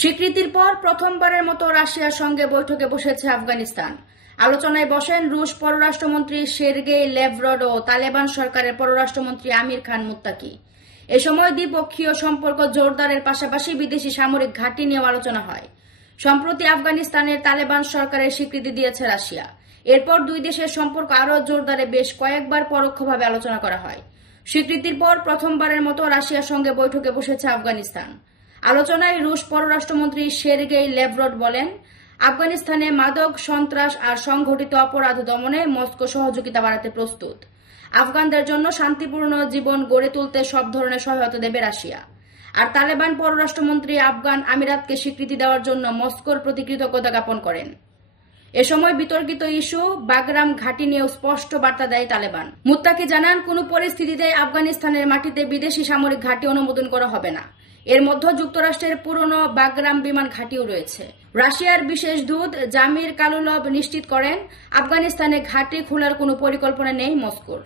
স্বীকৃতির পর প্রথমবারের মতো রাশিয়ার সঙ্গে বৈঠকে বসেছে আফগানিস্তান। আলোচনায় বসেন রুশ পররাষ্ট্রমন্ত্রী সের্গেই লেভরড ও তালেবান সরকারের পররাষ্ট্রমন্ত্রী আমির খান মুত্তাকি। এ সময় দ্বিপক্ষীয় সম্পর্ক জোরদারের পাশাপাশি বিদেশি সামরিক ঘাঁটি নিয়েও আলোচনা হয়। সম্প্রতি আফগানিস্তানের তালেবান সরকারের স্বীকৃতি দিয়েছে রাশিয়া। এরপর দুই দেশের সম্পর্ক আরও জোরদারে বেশ কয়েকবার পরোক্ষভাবে আলোচনা করা হয়। স্বীকৃতির পর প্রথমবারের মতো রাশিয়ার সঙ্গে বৈঠকে বসেছে আফগানিস্তান। আলোচনায় রুশ পররাষ্ট্রমন্ত্রী সের্গেই লেভরড বলেন, আফগানিস্তানে মাদক, সন্ত্রাস আর সংঘটিত অপরাধ দমনে মস্কো সহযোগিতা বাড়াতে প্রস্তুত। আফগানদের জন্য শান্তিপূর্ণ জীবন গড়ে তুলতে সব ধরনের সহায়তা দেবে রাশিয়া। আর তালেবান পররাষ্ট্রমন্ত্রী আফগান আমিরাতকে স্বীকৃতি দেওয়ার জন্য মস্কোর প্রতি কৃতজ্ঞতা জ্ঞাপন করেন। এ সময় বিতর্কিত ইস্যু, বাগরাম ঘাঁটি নিয়েও স্পষ্ট বার্তা দেয় তালেবান। মুত্তাকি জানান, কোনো পরিস্থিতিতে আফগানিস্তানের মাটিতে বিদেশি সামরিক ঘাঁটি অনুমোদন করা হবে না। এর মধ্যে যুক্তরাষ্ট্রের পুরনো বাগরাম বিমান ঘাঁটিও রয়েছে। রাশিয়ার বিশেষ দূত জামির কালুলভ নিশ্চিত করেন, আফগানিস্তানে ঘাঁটি খোলার কোনো পরিকল্পনা নেই মস্কোর।